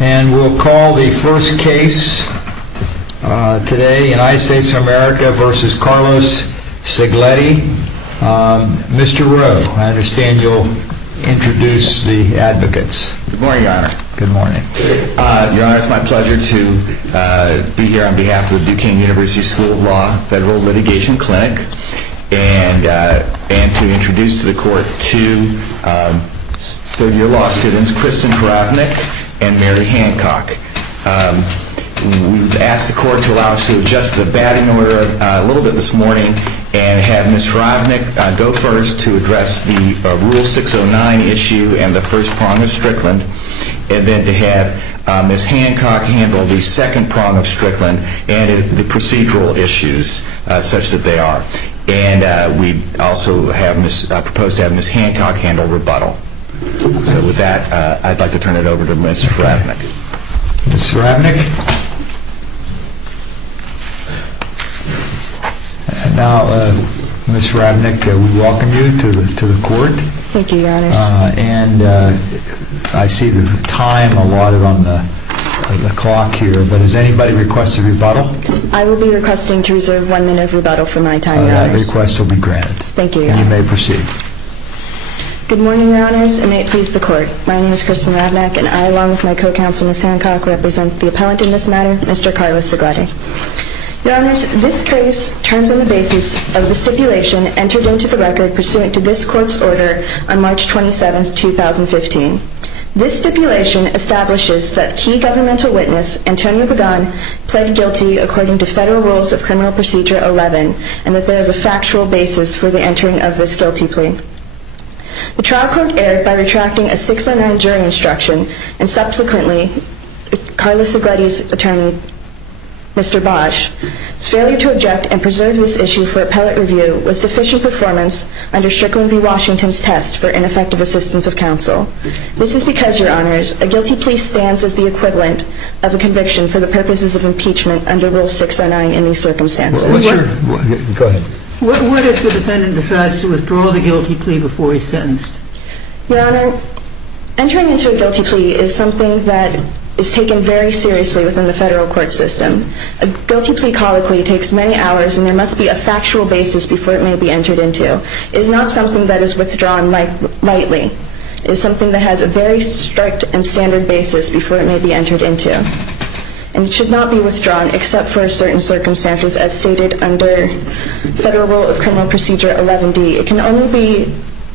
And we'll call the first case today, United States of America versus Carlos Cegledi. Mr. Rowe, I understand you'll introduce the advocates. Good morning, Your Honor. Good morning. Your Honor, it's my pleasure to be here on behalf of the Duquesne University School of Law Federal Litigation Clinic and to introduce to the court two third-year law students, Kristen Kravnik and Mary Hancock. We've asked the court to allow us to adjust the batting order a little bit this morning and have Ms. Kravnik go first to address the Rule 609 issue and the first prong of Strickland, and then to have Ms. Hancock handle the second prong of Strickland and the procedural issues such that they are. And we also have propose to have Ms. Hancock handle rebuttal. So with that, I'd like to turn it over to Ms. Kravnik. Ms. Kravnik? Now, Ms. Kravnik, we welcome you to the court. Thank you, Your Honors. And I see the time allotted on the clock here, but has anybody requested rebuttal? I will be requesting to reserve 1 minute of rebuttal for my time, Your That Honors. request will be granted. Thank you, Your And you Honor. may proceed. Good morning, Your Honors, and may it please the Court. My name is Kristen Ravnak, and I, along with my co-counsel, Ms. Hancock, represent the appellant in this matter, Mr. Carlos Cegledi. Your Honors, this case turns on the basis of the stipulation entered into the record pursuant to this Court's order on March 27, 2015. This stipulation establishes that key governmental witness, Antonio Pagan, pled guilty according to Federal Rules of Criminal Procedure 11, and that there is a factual basis for the entering of this guilty plea. The trial court erred by retracting a 609 jury instruction, and subsequently, Carlos Cegledi's attorney, Mr. Bosch, his failure to object and preserve this issue for appellate review was deficient performance under Strickland v. Washington's test for ineffective assistance of counsel. This is because, Your Honors, a guilty plea stands as the equivalent of a conviction for the purposes of impeachment under Rule 609 in these circumstances. Go ahead. What if the defendant decides to withdraw the guilty plea before he's sentenced? Your Honor, entering into a guilty plea is something that is taken very seriously within the federal court system. A guilty plea colloquy takes many hours, and there must be a factual basis before it may be entered into. It is not something that is withdrawn lightly. It is something that has a very strict and standard basis before it may be entered into. And it should not be withdrawn except for certain circumstances as stated under Federal Rule of Criminal Procedure 11D. It can only be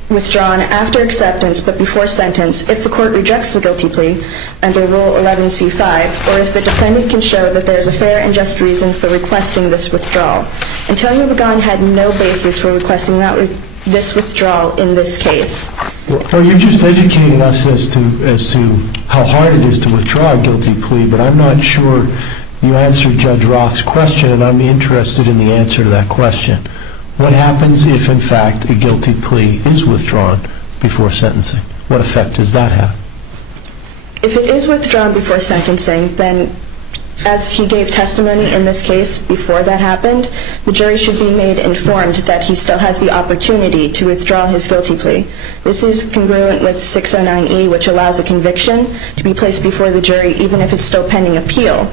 withdrawn after acceptance but before sentence if the court rejects the guilty plea under Rule 11C5, or if the defendant can show that there is a fair and just reason for requesting this withdrawal. Antonio Pagan had no basis for requesting this withdrawal in this case. Well, you're just educating us as to how hard it is to withdraw a guilty plea, but I'm not sure you answered Judge Roth's question, and I'm interested in the answer to that question. What happens if, in fact, a guilty plea is withdrawn before sentencing? What effect does that have? If it is withdrawn before sentencing, then as he gave testimony in this case before that happened, the jury should be made informed that he still has the opportunity to withdraw his guilty plea. This is congruent with 609E, which allows a conviction to be placed before the jury even if it's still pending appeal.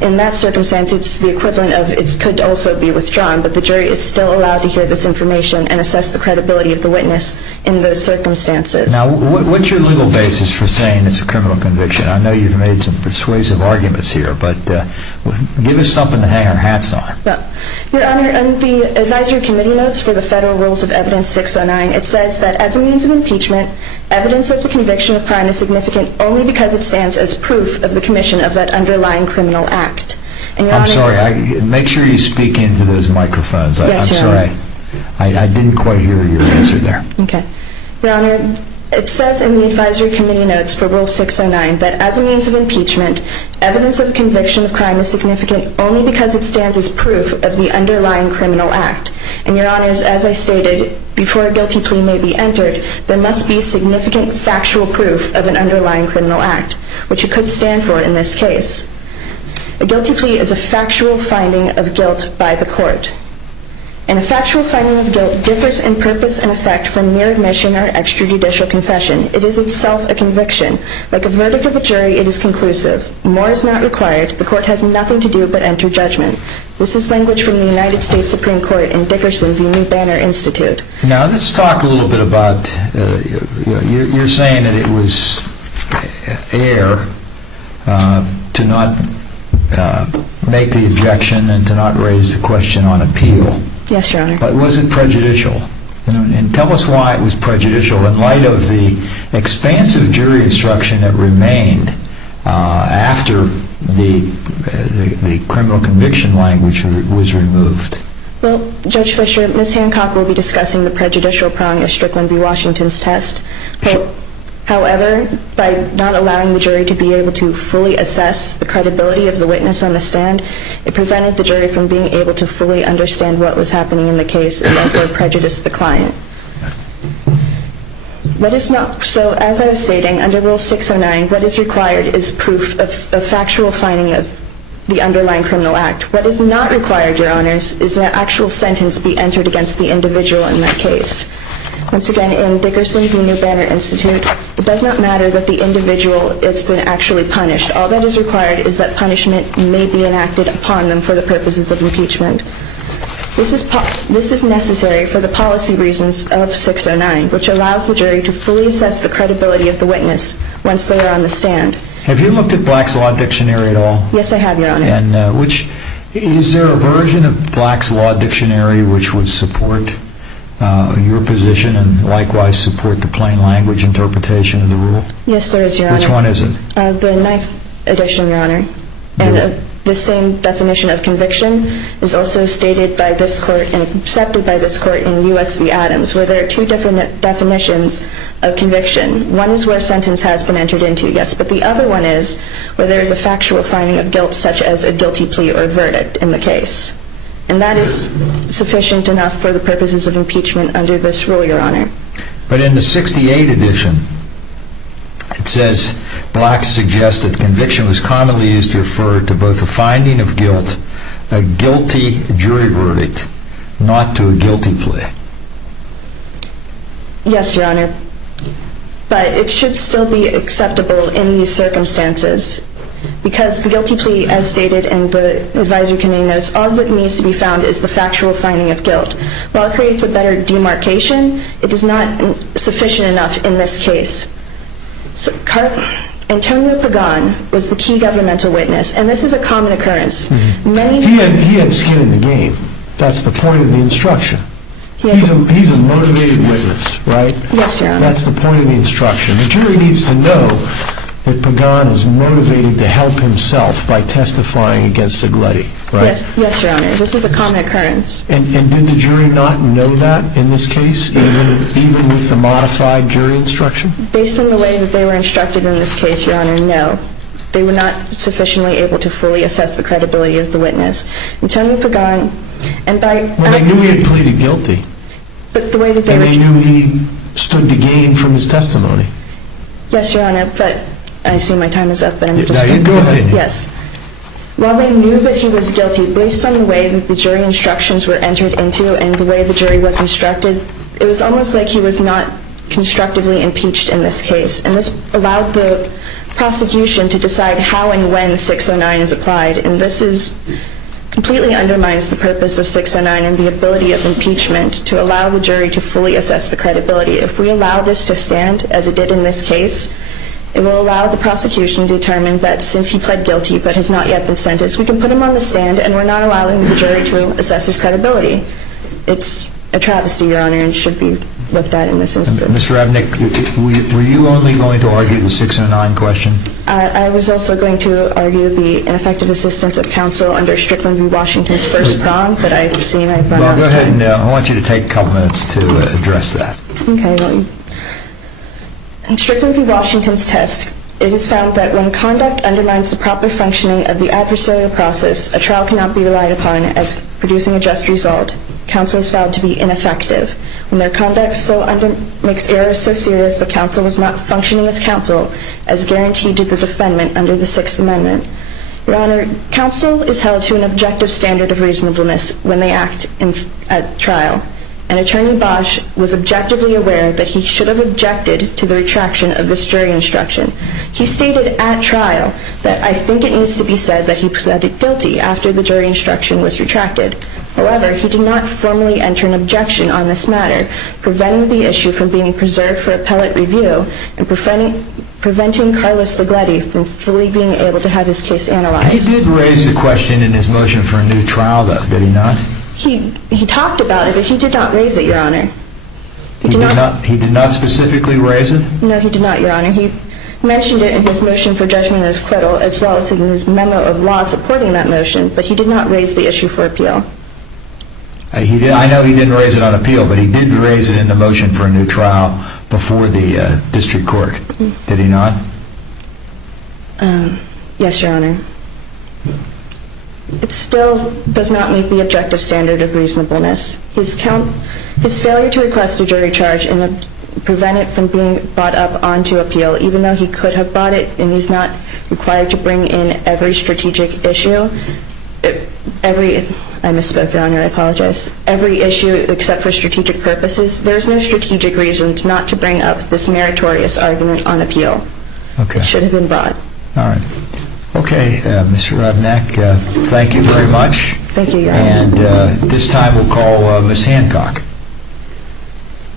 In that circumstance, it's the equivalent of it could also be withdrawn, but the jury is still allowed to hear this information and assess the credibility of the witness in those circumstances. Now, what's your legal basis for saying it's a criminal conviction? I know you've made some persuasive arguments here, but give us something to hang our hats on. Well, Your Honor, in the advisory committee notes for the Federal Rules of Evidence 609, it says that as a means of impeachment, evidence of the conviction of crime is significant only because it stands as proof of the commission of that underlying criminal act. And Your I'm Honor, sorry, make sure you speak into those microphones. Yes, I'm Your sorry, I didn't quite hear your answer there. Okay. Your Honor, it says in the advisory committee notes for Rule 609 that as a means of impeachment, evidence of conviction of crime is significant only because it stands as proof of the underlying criminal act. And Your Honors, as I stated, before a guilty plea may be entered, there must be significant factual proof of an underlying criminal act, which it could stand for in this case. A guilty plea is a factual finding of guilt by the court. And a factual finding of guilt differs in purpose and effect from mere admission or extrajudicial confession. It is itself a conviction. Like a verdict of a jury, it is conclusive. More is not required. The court has nothing to do but enter judgment. This is language from the United States Supreme Court in Dickerson v. New Banner Institute. Now, let's talk a little bit about, you're saying that it was error to not make the objection and to not raise the question on appeal. Yes, Your Honor. But was it prejudicial? And tell us why it was prejudicial in light of the expansive jury instruction that remained after the criminal conviction language was removed. Well, Judge Fischer, Ms. Hancock will be discussing the prejudicial prong of Strickland v. Washington's test. However, by not allowing the jury to be able to fully assess the credibility of the witness on the stand, it prevented the jury from being able to fully understand what was happening in the case and therefore prejudiced the client. So, as I was stating, under Rule 609, what is required is proof of a factual finding of the underlying criminal act. What is not required, Your Honors, is that actual sentence be entered against the individual in that case. Once again, in Dickerson v. New Banner Institute, it does not matter that the individual has been actually punished. All that is required is that punishment may be enacted upon them for the purposes of impeachment. This is necessary for the policy reasons of 609, which allows the jury to fully assess the credibility of the witness once they are on the stand. Have you looked at Black's Law Dictionary at all? Yes, I have, Your Honor. And is there a version of Black's Law Dictionary which would support your position and likewise support the plain language interpretation of the rule? Yes, there is, Your Honor. Which one is it? The 9th edition, Your Honor. And the same definition of conviction is also stated by this court and accepted by this court in U.S. v. Adams, where there are two different definitions of conviction. One is where a sentence has been entered into, yes, but the other one is where there is a factual finding of guilt, such as a guilty plea or verdict in the case. And that is sufficient enough for the purposes of impeachment under this rule, Your Honor. But in the 68 edition, it says, Black suggests that conviction was commonly used to refer to both a finding of guilt, a guilty jury verdict, not to a guilty plea. Yes, Your Honor. But it should still be acceptable in these circumstances, because the guilty plea, as stated in the advisory committee notes, all that needs to be found is the factual finding of guilt. While it creates a better demarcation, it is not sufficient enough in this case. So, Antonio Pagan was the key governmental witness, and this is a common occurrence. He had skin in the game. That's the point of the instruction. He's a motivated witness, right? Yes, Your Honor. That's the point of the instruction. The jury needs to know that Pagan is motivated to help himself by testifying against Cegledi, right? Yes, Your Honor. This is a common occurrence. And did the jury not know that in this case, even with the modified jury instruction? Based on the way that they were instructed in this case, Your Honor, no. They were not sufficiently able to fully assess the credibility of the witness. Antonio Pagan, and by... Well, they knew he had pleaded guilty. But the way that they and were... they knew he stood to gain from his testimony. Yes, Your Honor, but I see my time is up, but I'm just... No, you go ahead. Yes. While they knew that he was guilty, based on the way that the jury instructions were entered into and the way the jury was instructed, it was almost like he was not constructively impeached in this case. And this allowed the prosecution to decide how and when 609 is applied. And this completely undermines the purpose of 609 and the ability of impeachment to allow the jury to fully assess the credibility. If we allow this to stand, as it did in this case, it will allow the prosecution to determine that since he pled guilty but has not yet been sentenced, we can put him on the stand and we're not allowing the jury to assess his credibility. It's a travesty, Your Honor, and should be looked at in this instance. Mr. Rabnick, were you only going to argue the 609 question? I was also going to argue the ineffective assistance of counsel under Strickland v. Washington's first prong, but I've seen I've run out of time. Well, go ahead, and I want you to take a couple minutes to address that. Okay, well, in Strickland v. Washington's test, it is found that when conduct undermines the proper functioning of the adversarial process, a trial cannot be relied upon as producing a just result. Counsel is found to be ineffective. When their conduct makes errors so serious that counsel was not functioning as counsel, as guaranteed to the defendant under the Sixth Amendment. Your Honor, counsel is held to an objective standard of reasonableness when they act at trial, and Attorney Bosch was objectively aware that he should have objected to the retraction of this jury instruction. He stated at trial that I think it needs to be said that he pleaded guilty after the jury instruction was retracted. However, he did not formally enter an objection on this matter, preventing the issue from being preserved for appellate review and preventing Carlos Cegledi from fully being able to have his case analyzed. He did raise the question in his motion for a new trial, though, did he not? He talked about it, but he did not raise it, Your Honor. He did not specifically raise it? No, he did not, Your Honor. He mentioned it in his motion for judgment of acquittal, as well as in his memo of law supporting that motion, but he did not raise the issue for appeal. I know he didn't raise it on appeal, but he did raise it in the motion for a new trial before the district court. Did he not? Yes, Your Honor. It still does not meet the objective standard of reasonableness. His failure to request a jury charge and prevent it from being brought up onto appeal, even though he could have brought it and he's not required to bring in every strategic issue, I misspoke, Your Honor, I apologize. Every issue except for strategic purposes, there's no strategic reason not to bring up this meritorious argument on appeal. Okay. It should have been brought. All right. Okay, Mr. Ravnak, thank you very much. Thank you, Your Honor. And this time we'll call Ms. Hancock.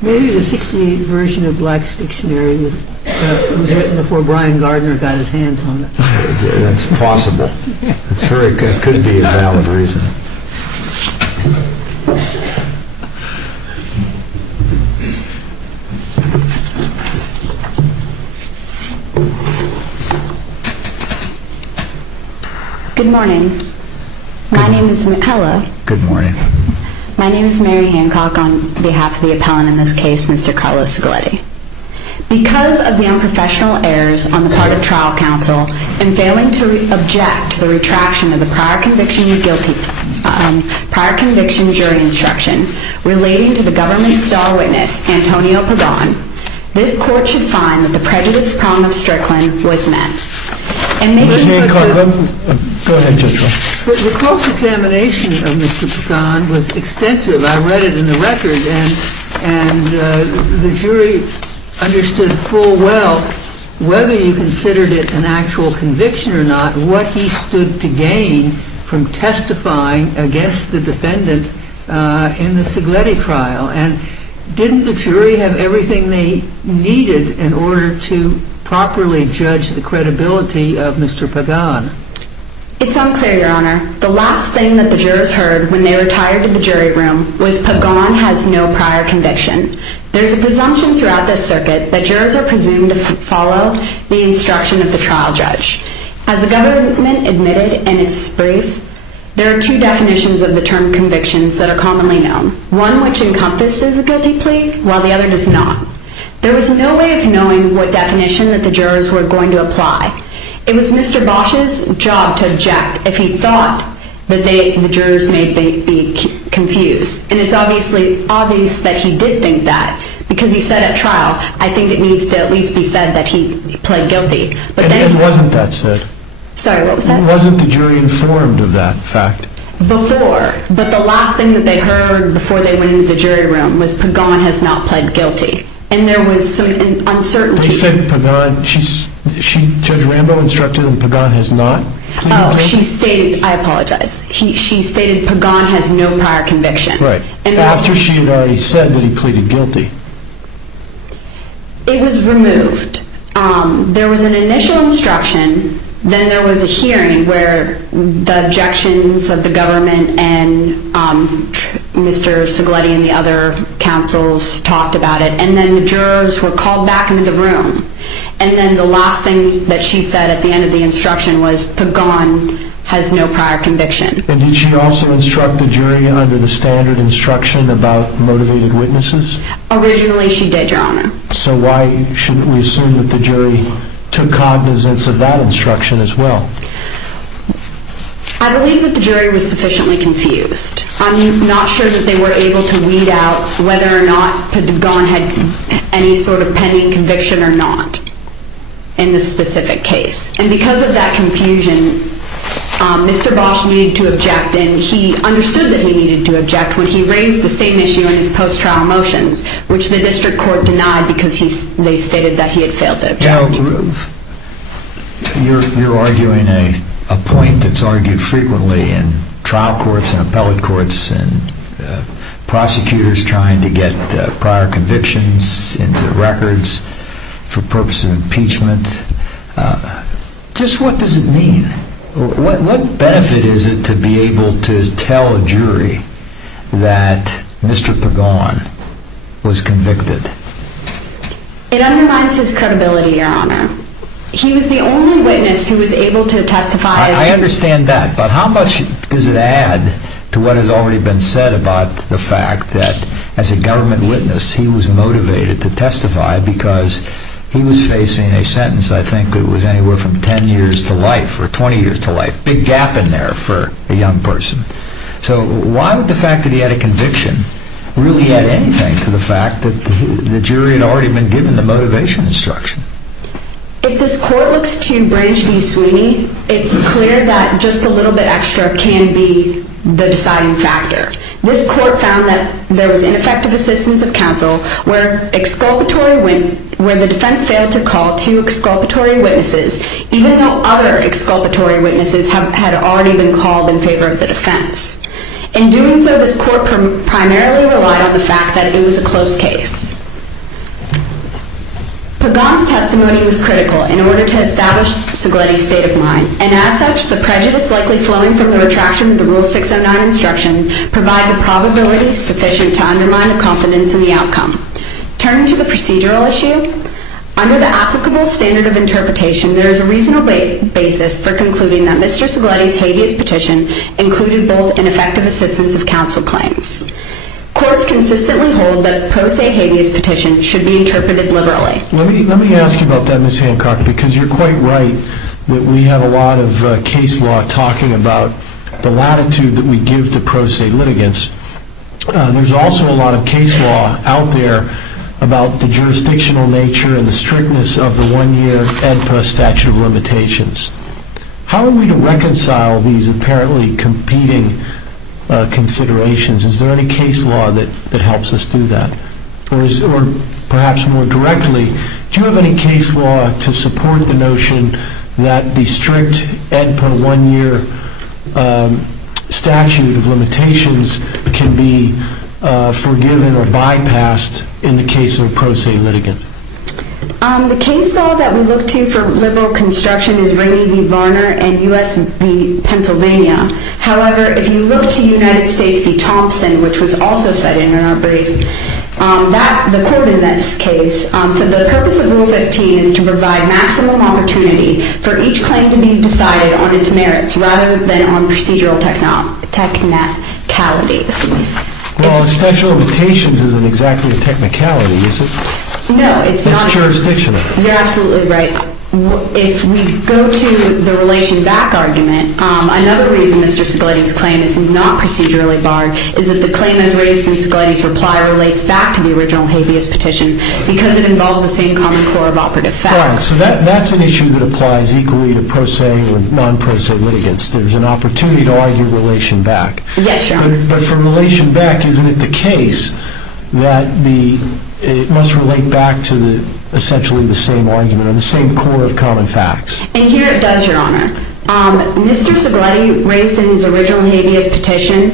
Maybe the 68 version of Black's Dictionary was written before Brian Gardner got his hands on it. That's possible. It could be a valid reason. Good morning. My name is Good morning. My name is Mary Hancock on behalf of the appellant in this case, Mr. Carlos Cegledi. Because of the unprofessional errors on the part of trial counsel in failing to object to the retraction of the prior conviction jury instruction relating to the government star witness, Antonio Pagan, this court should find that the prejudice prong of Strickland was met. Ms. Hancock, go ahead, Judge Ross. The cross-examination of Mr. Pagan was extensive. I read it in the record, and the jury understood full well whether you considered it an actual conviction or not, what he stood to gain from testifying against the defendant in the Cegledi trial. And didn't the jury have everything they needed in order to properly judge the credibility of Mr. Pagan? It's unclear, Your Honor. The last thing that the jurors heard when they retired to the jury room was Pagan has no prior conviction. There's a presumption throughout this circuit that jurors are presumed to follow the instruction of the trial judge. As the government admitted in its brief, there are two definitions of the term convictions that are commonly known. One which encompasses a guilty plea, while the other does not. There was no way of knowing what definition that the jurors were going to apply. It was Mr. Bosch's job to object if he thought that the jurors may be confused. And it's obvious that he did think that, because he said at trial, I think it needs to at least be said that he pled guilty. But And wasn't that said? Sorry, what was that? Wasn't the jury informed of that fact? Before, but the last thing that they heard before they went into the jury room was Pagan has not pled guilty. And there was some uncertainty. They said Pagan, Judge Rambo instructed them Pagan has not pleaded guilty? She stated, I apologize, she stated Pagan has no prior conviction. Right, And after she had already said that he pleaded guilty. It was removed. There was an initial instruction, then there was a hearing where the objections of the government and Mr. Cegledi and the other counsels talked about it, and then the jurors were called back into the room. And then the last thing that she said at the end of the instruction was Pagan has no prior conviction. And did she also instruct the jury under the standard instruction about motivated witnesses? Originally she did, Your Honor. So why shouldn't we assume that the jury took cognizance of that instruction as well? I believe that the jury was sufficiently confused. I'm not sure that they were able to weed out whether or not Pagan had any sort of pending conviction or not in this specific case. And because of that confusion, Mr. Bosch needed to object, and he understood that he needed to object when he raised the same issue in his post-trial motions, which the district court denied because they stated that he had failed to object. You're arguing a point that's argued frequently in trial courts and appellate courts, and prosecutors trying to get prior convictions into records for purposes of impeachment. Just what does it mean? What benefit is it to be able to tell a jury that Mr. Pagan was convicted? It undermines his credibility, Your Honor. He was the only witness who was able to testify as to... I understand that, but how much does it add to what has already been said about the fact that as a government witness he was motivated to testify because he was facing a sentence, I think, that was anywhere from 10 years to life or 20 years to life. Big gap in there for a young person. So why would the fact that he had a conviction really add anything to the fact that the jury had already been given the motivation instruction? If this court looks to Branch v. Sweeney, it's clear that just a little bit extra can be the deciding factor. This court found that there was ineffective assistance of counsel where the defense failed to call two exculpatory witnesses, even though other exculpatory witnesses had already been called in favor of the defense. In doing so, this court primarily relied on the fact that it was a close case. Pagan's testimony was critical in order to establish Cegledi's state of mind, and as such, the prejudice likely flowing from the retraction of the Rule 609 instruction provides a probability sufficient to undermine the confidence in the outcome. Turning to the procedural issue, under the applicable standard of interpretation, there is a reasonable basis for concluding that Mr. Cegledi's habeas petition included both ineffective assistance of counsel claims. Courts consistently hold that pro se habeas petition should be interpreted liberally. Let me ask you about that, Ms. Hancock, because you're quite right that we have a lot of case law talking about the latitude that we give to pro se litigants. There's also a lot of case law out there about the jurisdictional nature and the strictness of the 1-year AEDPA statute of limitations. How are we to reconcile these apparently competing considerations? Is there any case law that helps us do that? Or perhaps more directly, do you have any case law to support the notion that the strict AEDPA 1-year statute of limitations can be forgiven or bypassed in the case of a pro se litigant? The case law that we look to for liberal construction is Rainey v. Varner and U.S. v. Pennsylvania. However, if you look to United States v. Thompson, which was also cited in our brief, the court in this case said the purpose of Rule 15 is to provide maximum opportunity for each claim to be decided on its merits rather than on procedural technicalities. Well, a statute of limitations isn't exactly a technicality, is it? No, it's not. It's jurisdictional. You're absolutely right. If we go to the relation back argument, another reason Mr. Cegledi's claim is not procedurally barred is that the claim as raised in Cegledi's reply relates back to the original habeas petition because it involves the same common core of operative facts. Right, so that's an issue that applies equally to pro se or non-pro se litigants. There's an opportunity to argue relation back. Yes, Your Honor. But for relation back, isn't it the case that it must relate back to essentially the same argument or the same core of common facts? And here it does, Your Honor. Mr. Cegledi raised in his original habeas petition,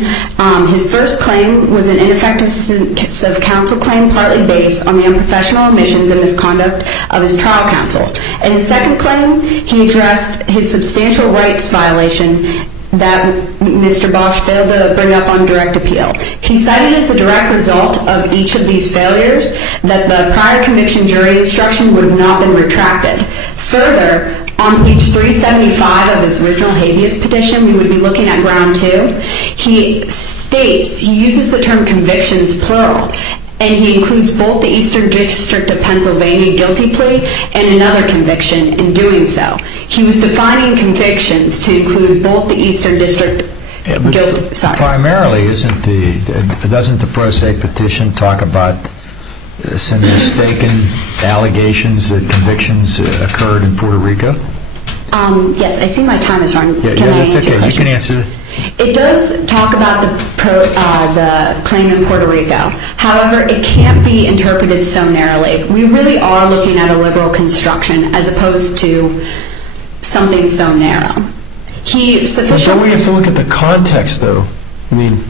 his first claim was an ineffective assistance of counsel claim partly based on the unprofessional omissions and misconduct of his trial counsel. In the second claim, he addressed his substantial rights violation that Mr. Bosch failed to bring up on direct appeal. He cited as a direct result of each of these failures that the prior conviction jury instruction would have not been retracted. Further, on page 375 of his original habeas petition, we would be looking at ground 2. He states, he uses the term convictions plural, and he includes both the Eastern District of Pennsylvania guilty plea and another conviction in doing so. He was defining convictions to include both the Eastern District guilty. Sorry. Primarily, doesn't the pro se petition talk about some mistaken allegations that convictions occurred in Puerto Rico? Yes, I see my time is run. Yeah, Can I that's answer your okay. You question? can answer. It does talk about the claim in Puerto Rico. However, it can't be interpreted so narrowly. We really are looking at a liberal construction as opposed to something so narrow. But don't we have to look at the context, though? I mean,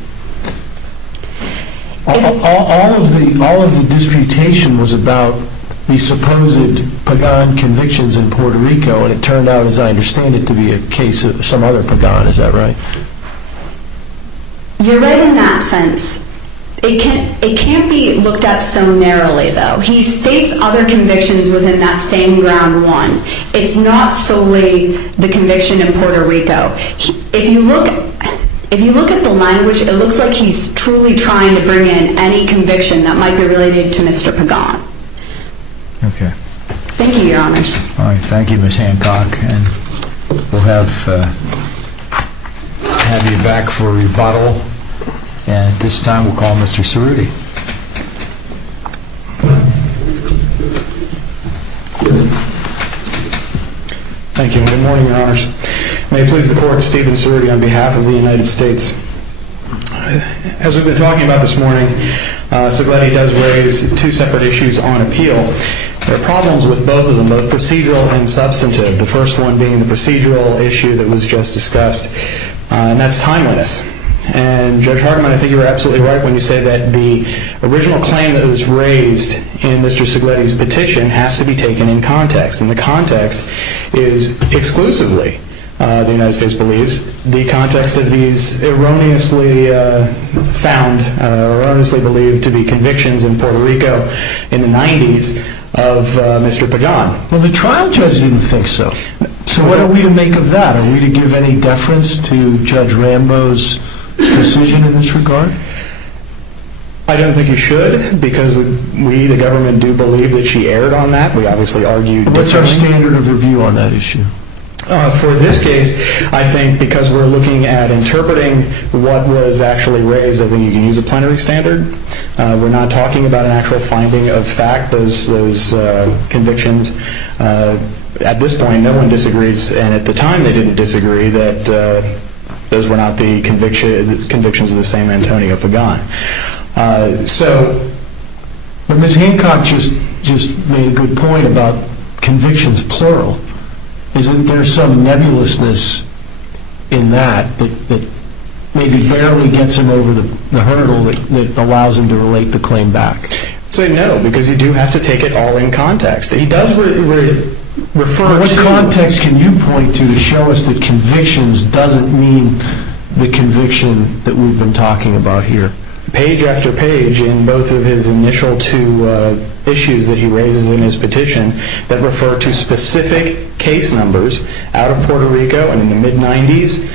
all of the disputation was about the supposed Pagan convictions in Puerto Rico, and it turned out, as I understand it, to be a case of some other Pagan. Is that right? You're right in that sense. It can't be looked at so narrowly, though. He states other convictions within that same ground one. It's not solely the conviction in Puerto Rico. If you look at the language, it looks like he's truly trying to bring in any conviction that might be related to Mr. Pagan. Okay. Thank you, Your Honors. All right, thank you, Ms. Hancock, and we'll have you back for rebuttal. And at this time, we'll call Mr. Cegledi. Thank you. Good morning, Your Honors. May it please the Court, Stephen Cegledi on behalf of the United States. As we've been talking about this morning, Cegledi does raise two separate issues on appeal. There are problems with both of them, both procedural and substantive. The first one being the procedural issue that was just discussed, and that's timeliness. And Judge Hardiman, I think you were absolutely right when you say that the original claim that was raised in Mr. Cegledi's petition has to be taken in context. And the context is exclusively, the United States believes, the context of these erroneously erroneously believed to be convictions in Puerto Rico in the 90s of Mr. Pagan. Well, the trial judge didn't think so. So what are we to make of that? Are we to give any deference to Judge Rambo's decision in this regard? I don't think you should, because we, the government, do believe that she erred on that. We obviously argued differently. What's our standard of review on that issue? For this case, I think because we're looking at interpreting what was actually raised, I think you can use a plenary standard. We're not talking about an actual finding of fact. Those convictions, at this point, no one disagrees, and at the time they didn't disagree that those were not the convictions of the same Antonio Pagan. But Ms. Hancock just made a good point about convictions plural. Isn't there some nebulousness in that maybe barely gets him over the hurdle that allows him to relate the claim back? Say no, because you do have to take it all in context. He does refer What to... context can you point to show us that convictions doesn't mean the conviction that we've been talking about here? Page after page in both of his initial two issues that he raises in his petition that refer to specific case numbers out of Puerto Rico and in the mid-90s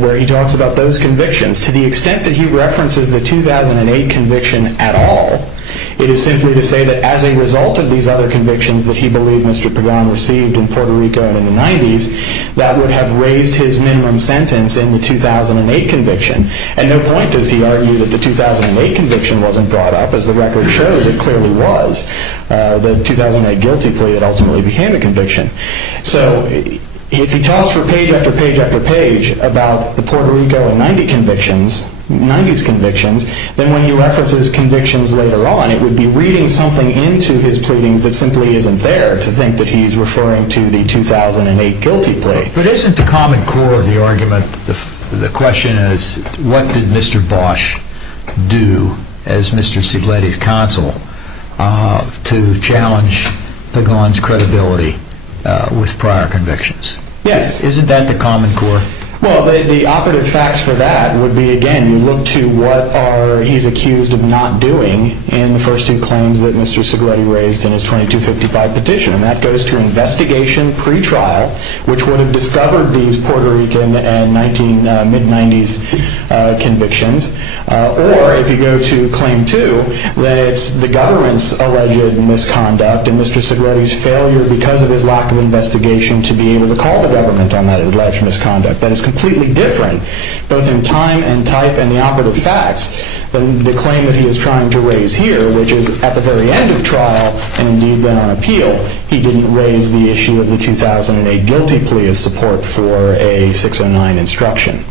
where he talks about those convictions. To the extent that he references the 2008 conviction at all, it is simply to say that as a result of these other convictions that he believed Mr. Pagan received in Puerto Rico and in the 90s, that would have raised his minimum sentence in the 2008 conviction. At no point does he argue that the 2008 conviction wasn't brought up. As the record shows, it clearly was. The 2008 guilty plea that ultimately became a conviction. So if he talks for page after page after page about the Puerto Rico and 90s convictions, then when he references convictions later on, it would be reading something into his pleadings that simply isn't there to think that he's referring to the 2008 guilty plea. But isn't the common core of the argument, the question is, what did Mr. Bosch do as Mr. Cegledi's counsel to challenge Pagan's credibility with prior convictions? Yes. Isn't that the common core? Well, the operative facts for that would be, again, you look to what he's accused of not doing in the first two claims that Mr. Cegledi raised in his 2255 petition, and that goes to investigation pre-trial, which would have discovered these Puerto Rican and mid-90s convictions. Or, if you go to claim 2, then it's the government's alleged misconduct and Mr. Cegledi's failure because of his lack of investigation to be able to call the government on that alleged misconduct. That is completely different, both in time and type and the operative facts, than the claim that he is trying to raise here, which is at the very end of trial, and indeed then on appeal, he didn't raise the issue of the 2008 guilty plea as support for a 609 instruction.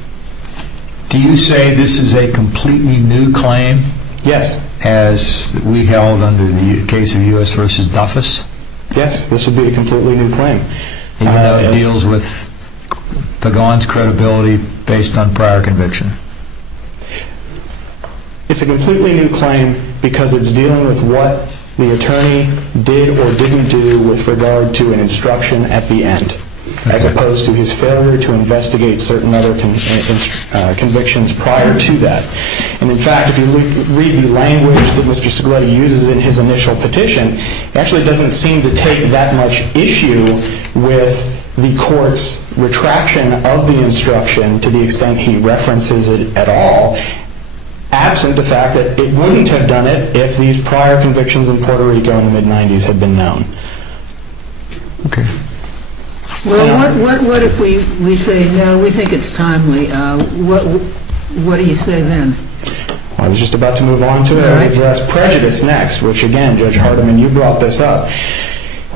Do you say this is a completely new claim? Yes. As we held under the case of U.S. versus Duffus? Yes, this would be a completely new claim. Even though it deals with Pagan's credibility based on prior conviction? It's a completely new claim because it's dealing with what the attorney did or didn't do with regard to an instruction at the end, as opposed to his failure to investigate certain other convictions prior to that. And in fact, if you read the language that Mr. Cegledi uses in his initial petition, it actually doesn't seem to take that much issue with the court's retraction of the instruction to the extent he references it at all, absent the fact that it wouldn't have done it if these prior convictions in Puerto Rico in the mid-90s had been known. Okay. Well, what if we say, no, we think it's timely? What do you say then? Well, I was just about to move on to it. I would address prejudice next, which again, Judge Hardiman, you brought this up.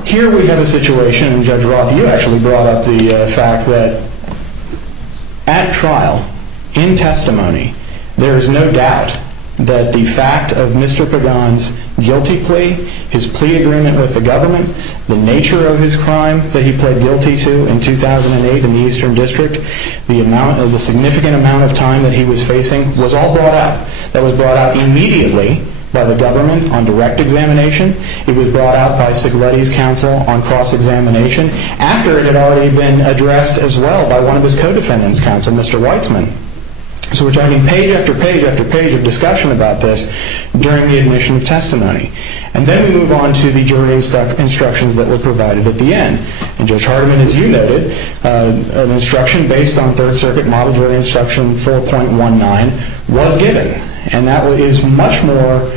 Here we have a situation, and Judge Roth, you actually brought up the fact that at trial, in testimony, there is no doubt that the fact of Mr. Pagan's guilty plea, his plea agreement with the government, the nature of his crime that he pled guilty to in 2008 in the Eastern District, the significant amount of time that he was facing was all brought out. That was brought out immediately by the government on direct examination. It was brought out by Cegledi's counsel on cross-examination after it had already been addressed as well by one of his co-defendants' counsel, Mr. Weitzman. So we're talking page after page after page of discussion about this during the admission of testimony. And then we move on to the jury instructions that were provided at the end. And Judge Hardiman, as you noted, an instruction based on Third Circuit Model Jury Instruction 4.19 was given. And that is much more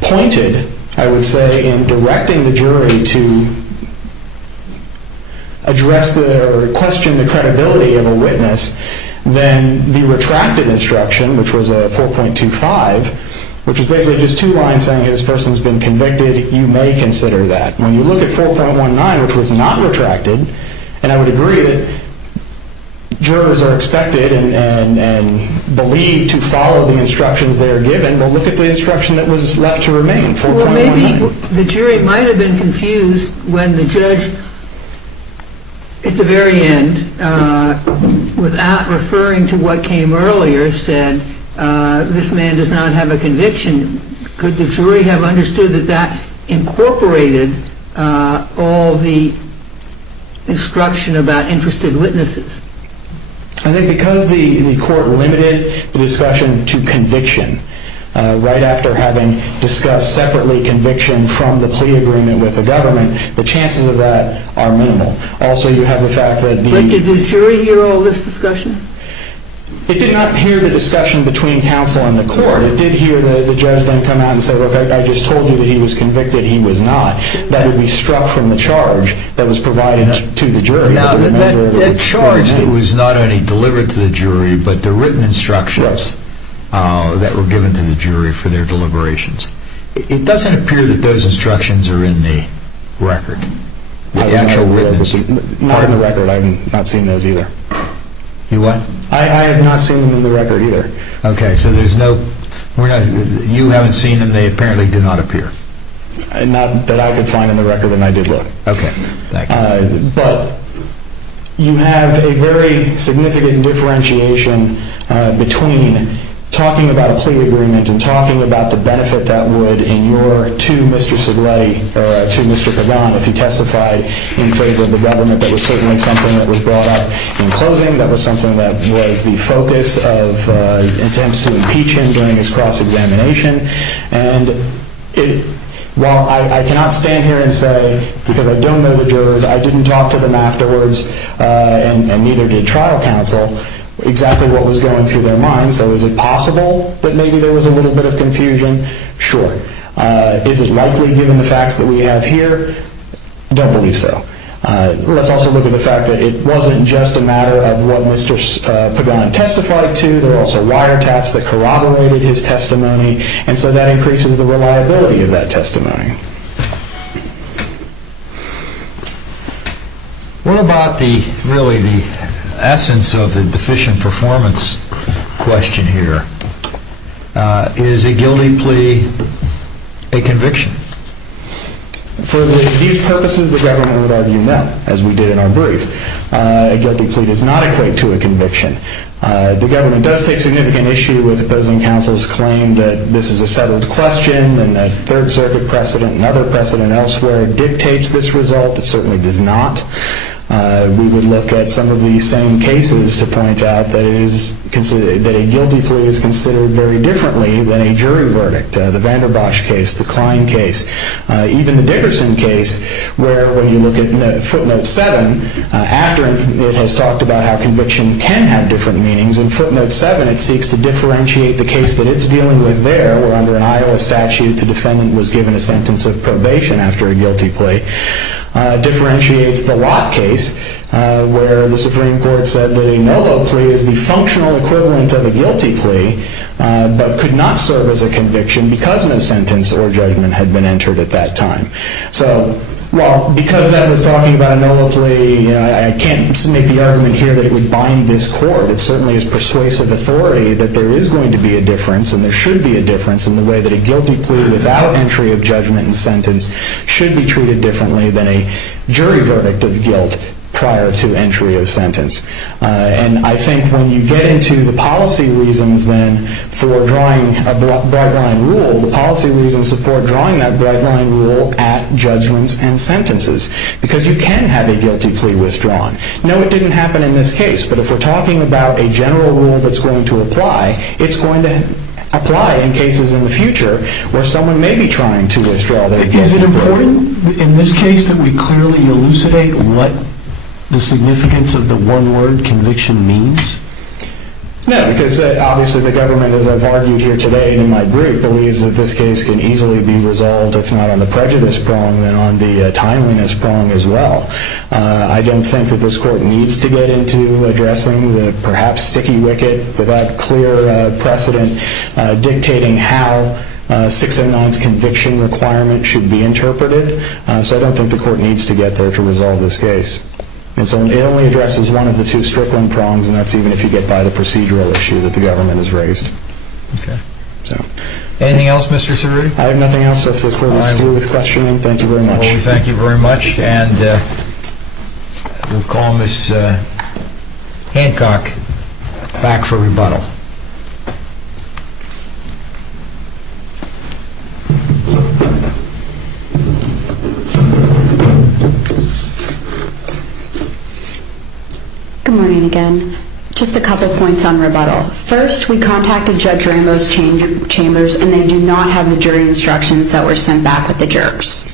pointed, I would say, in directing the jury to address or question the credibility of a witness than the retracted instruction, which was a 4.25, which was basically just two lines saying this person's been convicted, you may consider that. When you look at 4.19, which was not retracted, and I would agree that jurors are expected and believed to follow the instructions they are given, well, look at the instruction that was left to remain, 4.19. Well, maybe the jury might have been confused when the judge, at the very end, without referring to what came earlier, said, this man does not have a conviction. Could the jury have understood that that incorporated all the instruction about interested witnesses? I think because the court limited the discussion to conviction, right after having discussed separately conviction from the plea agreement with the government, the chances of that are minimal. Also, you have the fact that But did the jury hear all this discussion? It did not hear the discussion between counsel and the court. It did hear the judge then come out and say, look, I just told you that he was convicted, he was not. That would be struck from the charge that was provided to the jury. Now, that charge that was not only delivered to the jury, but the written instructions that were given to the jury for their deliberations, it doesn't appear that those instructions are in the record. The actual written instructions. Not in the record. I have not seen those either. You what? I have not seen them in the record either. Okay, so there's no, you haven't seen them, they apparently do not appear. Not that I could find in the record, and I did look. Okay, thank you. But you have a very significant differentiation between talking about a plea agreement and talking about the benefit that would inure to Mr. Cegledi or to Mr. Pagan if he testified in favor of the government. That was certainly something that was brought up in closing. That was something that was the focus of attempts to impeach him during his cross-examination. And while I cannot stand here and say, because I don't know the jurors, I didn't talk to them afterwards, and neither did trial counsel, exactly what was going through their minds. So is it possible that maybe there was a little bit of confusion? Sure. Is it likely, given the facts that we have here? Don't believe so. Let's also look at the fact that it wasn't just a matter of what Mr. Pagan testified to. There were also wiretaps that corroborated his testimony, and so that increases the reliability of that testimony. What about the essence of the deficient performance question here? Is a guilty plea a conviction? For these purposes, the government would argue no, as we did in our brief. A guilty plea does not equate to a conviction. The government does take significant issue with opposing counsel's claim that this is a settled question and that Third Circuit precedent and other precedent elsewhere dictates this result. It certainly does not. We would look at some of these same cases to point out that that a guilty plea is considered very differently than a jury verdict. The Vanderbosch case, the Klein case, even the Dickerson case, where when you look at footnote 7, after it has talked about how conviction can have different meanings, in footnote 7 it seeks to differentiate the case that it's dealing with there, where under an Iowa statute the defendant was given a sentence of probation after a guilty plea, differentiates the Lott case, where the Supreme Court said that a nolo plea is the functional equivalent of a guilty plea, but could not serve as a conviction because no sentence or judgment had been entered at that time. So, because that was talking about a nolo plea, I can't make the argument here that it would bind this court. It certainly is persuasive authority that there is going to be a difference, and there should be a difference in the way that a guilty plea without entry of judgment and sentence should be treated differently than a jury verdict of guilt prior to entry of sentence. And I think when you get into the policy reasons then for drawing a bright line rule, the policy reasons support drawing that bright line rule at judgments and sentences, because you can have a guilty plea withdrawn. No, it didn't happen in this case, but if we're talking about a general rule that's going to apply, it's going to apply in cases in the future where someone may be trying to withdraw their guilty plea. Is it important in this case that we clearly elucidate what the significance of the one word conviction means? No, because obviously the government, as I've argued here today and in my brief, believes that this case can easily be resolved, if not on the prejudice prong, then on the timeliness prong as well. I don't think that this court needs to get into addressing the perhaps sticky wicket without clear precedent dictating how 609's conviction requirement should be interpreted. So I don't think the court needs to get there to resolve this case. And so it only addresses one of the two Strickland prongs, and that's even if you get by the procedural issue that the government has raised. Okay. So, anything else, Mr. Cegledi? I have nothing else. If the court is through with questioning, thank you very much. Well, we thank you very much, and we'll call Ms. Hancock back for rebuttal. Good morning again. Just a couple points on rebuttal. First, we contacted Judge Rambo's chambers, and they do not have the jury instructions that were sent back with the jurors.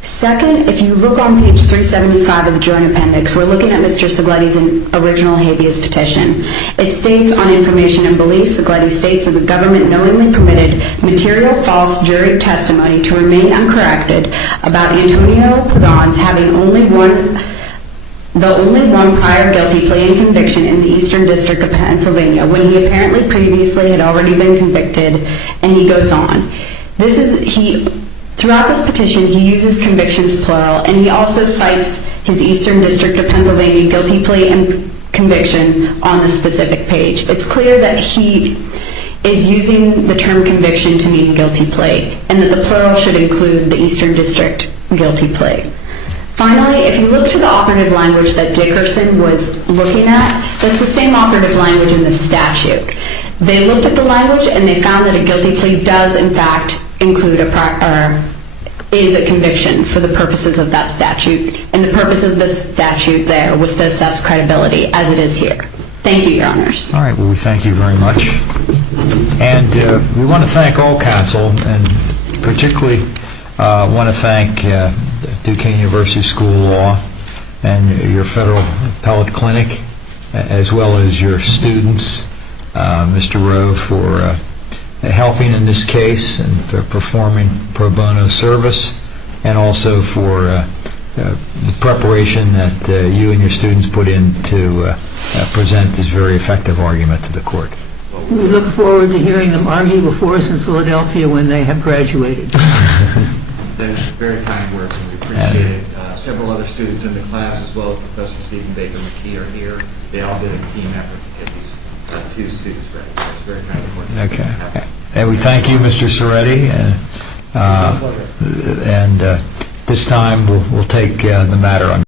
Second, if you look on page 375 of the joint appendix, we're looking at Mr. Cegledi's original habeas petition. It states, on information and belief, Cegledi states that the government knowingly permitted material false jury testimony to remain uncorrected about Antonio Pagan's having the only one prior guilty plea and conviction in the Eastern District of Pennsylvania, when he apparently previously had already been convicted, and he goes on. Throughout this petition, he uses convictions plural, and he also cites his Eastern District of Pennsylvania guilty plea and conviction on the specific page. It's clear that he is using the term conviction to mean guilty plea, and that the plural should include the Eastern District guilty plea. Finally, if you look to the operative language that Dickerson was looking at, that's the same operative language in the statute. They looked at the language and they found that a guilty plea does, in fact, include is a conviction for the purposes of that statute. And the purpose of the statute there was to assess credibility, as it is here. Thank you, Your Honors. All right, well, we thank you very much. And we want to thank all counsel, and particularly want to thank Duquesne University School of Law and your Federal Appellate Clinic, as well as your students, Mr. Rowe, for helping in this case and for performing pro bono service, and also for the preparation that you and your students put in to present this very effective argument to the court. We look forward to hearing them argue before us in Philadelphia when they have graduated. Those very kind words, and we appreciate it. Several other students in the class, as well as Professor Stephen Baker McKee, are here. They all did a team effort to get these two students ready. So it's very kind of work. Okay. And we thank you, Mr. Cegledi. And this time we'll take the matter under